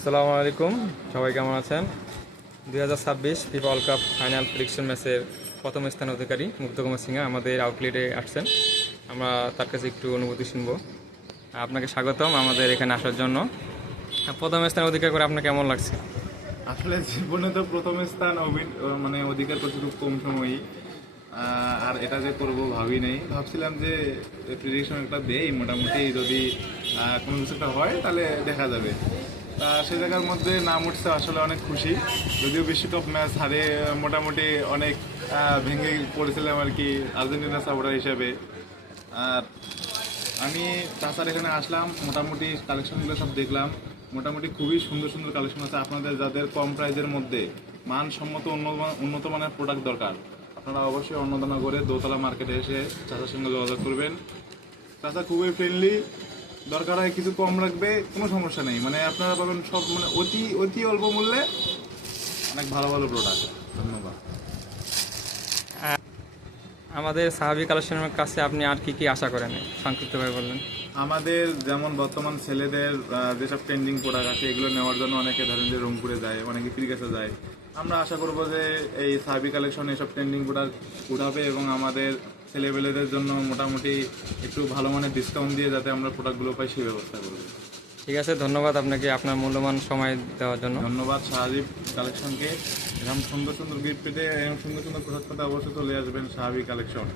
আসসালামু আলাইকুম, সবাই কেমন আছেন? 2026 FIFA world cup final prediction ম্যাচের প্রথম স্থান অধিকারী মুগ্ধ কুমার সিংহা আমাদের আউটলেটে আসছেন। আমরা তার কাছে একটু অনুভূতি শুনবো। আপনাকে স্বাগতম আমাদের এখানে আসার জন্য। প্রথম স্থান অধিকার করে আপনার কেমন লাগছে? আসলে জীবনে তো প্রথম স্থান মানে অধিকার করতে খুব কম সময়ই। আর এটা যে করবো ভাবি নাই, ভাবছিলাম যে প্রিডিকশন একটা দেই, মোটামুটি যদি কোনো কিছু একটা হয় তাহলে দেখা যাবে। তা সে জায়গার মধ্যে নাম উঠছে, আসলে অনেক খুশি। যদিও বিশ্বকাপ ম্যাচ হারে মোটামুটি অনেক ভেঙে পড়েছিলাম আর কি, আর্জেন্টিনা সাপোর্টার হিসেবে। আর আমি চাচার এখানে আসলাম, মোটামুটি কালেকশনগুলো সব দেখলাম। মোটামুটি খুবই সুন্দর সুন্দর কালেকশন আছে আপনাদের, যাদের কম প্রাইজের মধ্যে মানসম্মত উন্নত মানের প্রোডাক্ট দরকার, আপনারা অবশ্যই অন্নদানগরে দোতলা মার্কেটে এসে চাচার সঙ্গে যোগাযোগ করবেন। চাচা খুবই ফ্রেন্ডলি, দরকার হয় কিছু কম রাখবে, কোনো সমস্যা নেই। মানে আপনারা পাবেন সব, মানে অতি অতি অল্প মূল্যে অনেক ভালো ভালো প্রোডাক্ট। ধন্যবাদ। আমাদের সাহাবি কালেকশনের কাছে আপনি আর কি কি আশা করেন, সংক্ষিপ্তভাবে বললেন। আমাদের যেমন বর্তমান ছেলেদের যেসব ট্রেন্ডিং প্রোডাক্ট আছে, এগুলো নেওয়ার জন্য অনেকে ধরেন যে রংপুরে যায়, অনেকে ফ্রিকাছে যায়। আমরা আশা করবো যে এই সাবি কালেকশন এসব ট্রেন্ডিং প্রোডাক্ট উঠাবে এবং আমাদের ছেলেবেলেদের জন্য মোটামুটি একটু ভালো মানের ডিসকাউন্ট দিয়ে যাতে আমরা প্রোডাক্টগুলো পাই সেই ব্যবস্থা করবো। ঠিক আছে, ধন্যবাদ আপনাকে আপনার মূল্যবান সময় দেওয়ার জন্য। ধন্যবাদ সাহাবি কালেকশনকে। এরকম সুন্দর সুন্দর গিফট পেতে, এরকম সুন্দর সুন্দর প্রোডাক্ট পেতে অবশ্যই চলে আসবেন সাহাবি কালেকশন।